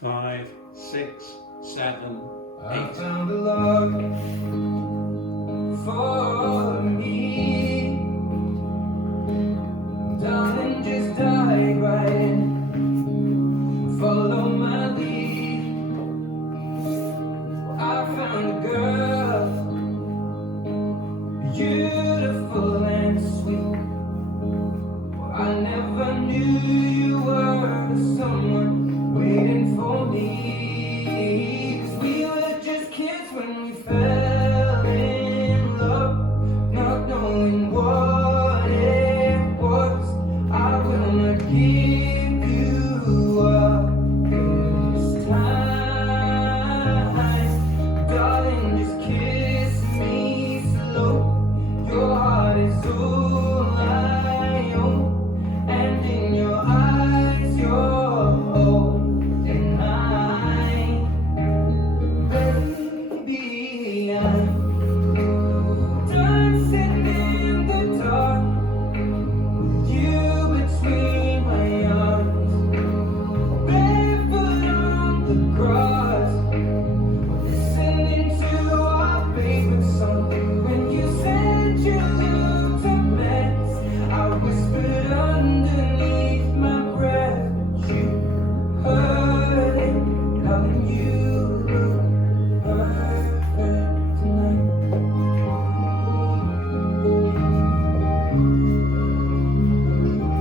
5, 6, 7, I 8. found a love for me. Darling, just dive right in, follow my lead. I found a girl, beautiful and sweet. I never knew you were the someone waiting for me. 'Cause we were just kids when we fell in love, not knowing what it was. I will not give you up this time. Darling, just kiss me slow. Your heart is all I own, and in your eyes you're holding mine. Baby, I'm dancing in the dark with you between my arms, barefoot on the grass, listening to our favorite song. When you said you looked a mess, I whispered underneath my breath, but you heard it, loving you look perfect tonight.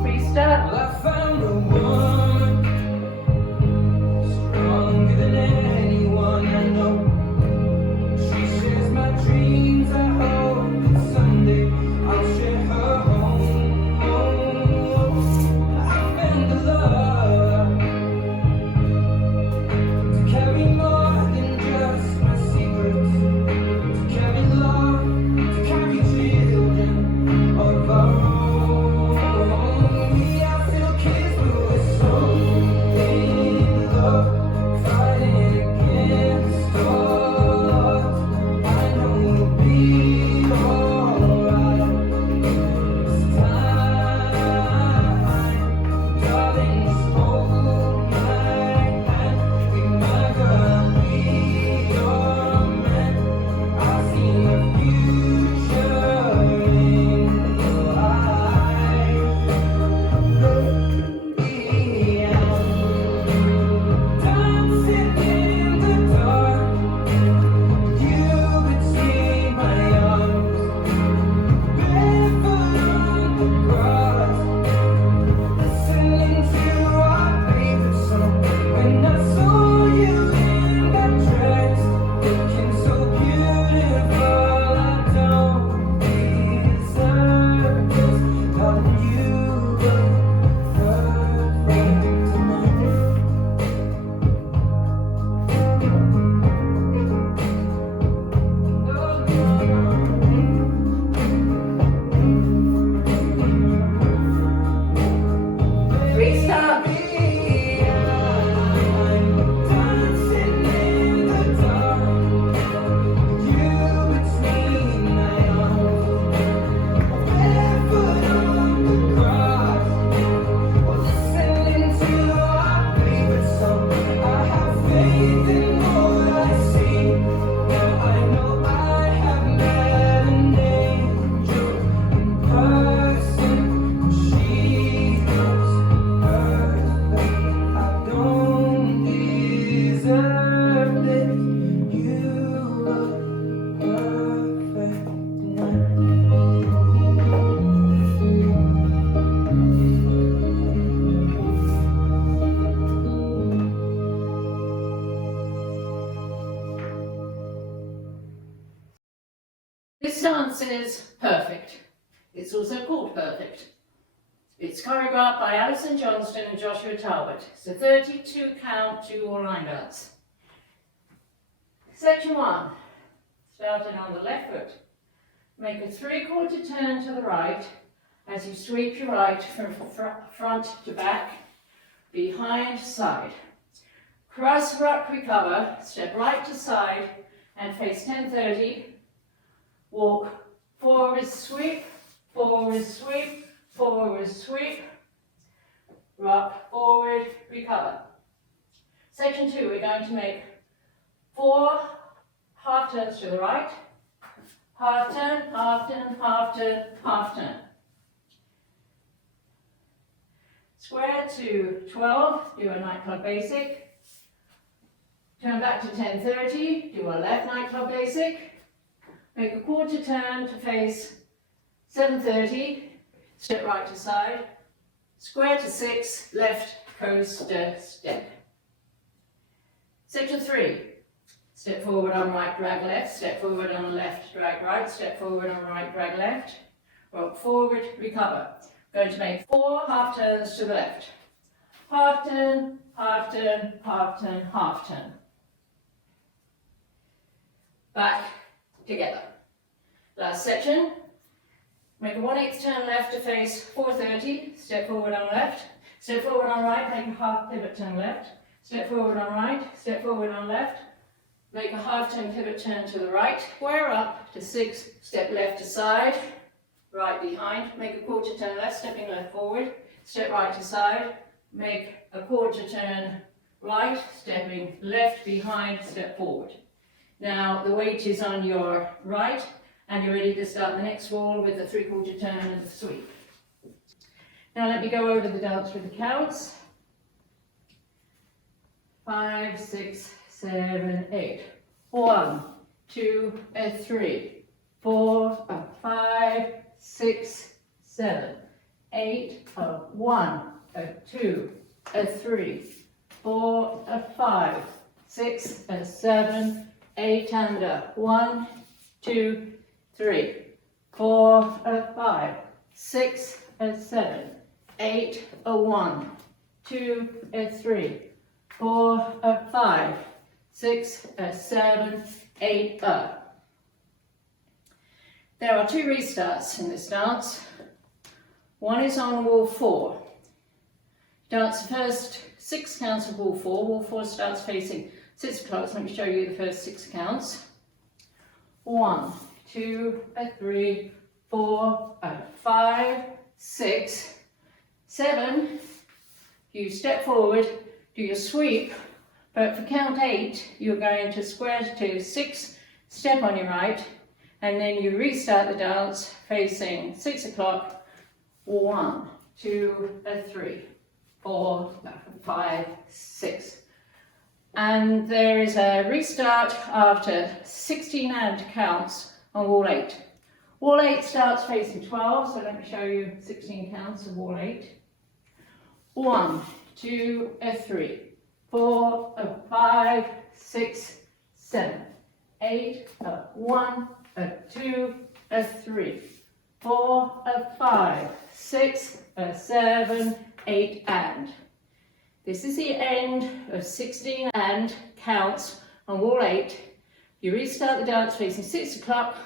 Restart. Well, I found a woman stronger than anyone I know. She shares my dreams. I hope that someday I'll share her home. I found a love to carry more than just my secrets, to carry love, to carry children of our own. We are still kids, but we're so in love, fighting against all odds. I know we'll be alright this time. Darling, just hold my hand. Be my girl, be your man. I see my future in your eyes. Baby, I'm dancing in the dark, you between my arms, barefoot on the grass, listening to our favorite song. When I saw you in that dress, looking so beautiful, I don't deserve this. Darling, you look perfect tonight. Restart. Baby, I'm dancing in the dark, you between my arms, barefoot on the grass, listening to our favorite song. I have faith in what I see. Now I know I have met an angel in person. She looks perfect. I don't deserve this. You look perfect tonight. This dance is perfect. It's also called Perfect. It's choreographed by Alison Johnston and Joshua Talbot. It's a 32 count 2-wall line dance. Section 1. Starting on the left foot. Make a 3/4 turn to the right as you sweep your right from front to back, behind, side. Cross rock recover, step right to side and face 10-30. Walk forward, sweep, forward, sweep, forward, sweep. Rock, forward, recover. Section 2, we're going to make 4 half turns to the right, half turn, half turn, half turn, half turn. Square to 12, do a nightclub basic. Turn back to 10:30, do a left nightclub basic. Make a quarter turn to face 7:30, step right to side. Square to 6, left coaster step. Section 3, step forward on right, drag left, step forward on left, drag right, step forward on right, drag left. Rock forward, recover. Going to make 4 half turns to the left. Half turn, half turn, half turn, half turn. Back together. Last section. Make a 1/8 turn left to face 4:30. Step forward on left. Step forward on right, make a half pivot turn left. Step forward on right, step forward on left. Make a half turn pivot turn to the right. Square up to 6, step left to side. Right behind, make a quarter turn left, stepping left forward, step right to side, make a quarter turn right, stepping left behind, step forward. Now the weight is on your right and you're ready to start the next wall with the 3/4 turn and the sweep. Now let me go over the dance with the counts. 5, 6, 7, 8. 1, 2, 3, 4, 5, 6, 7, 8, 1, 2, 3, 4, 5, 6, 7, 8, and 1, 2, 3, 4, 5, 6, 7, 8, 1, 2, 3, 4, 5, 6, 7, 8, There are 2 restarts in this dance. One is on wall 4. Dance the first 6 counts of wall 4. Wall 4 starts facing 6 o'clock. So let me show you the first 6 counts. 1, 2, 3, 4, 5, 6, 7. You step forward, do your sweep, but for count 8, you're going to square to 6, step on your right, and then you restart the dance facing 6 o'clock. 1, 2, 3, 4, 5, 6. And there is a restart after 16 and counts on wall 8. Wall 8 starts facing 12, so let me show you 16 counts of wall 8. 1, 2, 3, 4, 5, 6, 7, 8, 1, 2, 3, 4, 5, 6, 7, 8, and. This is the end of 16 and counts on wall 8. You restart the dance facing 6 o'clock.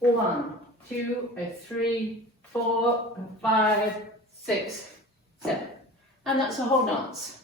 1, 2, 3, 4, 5, 6, 7. And that's the whole dance.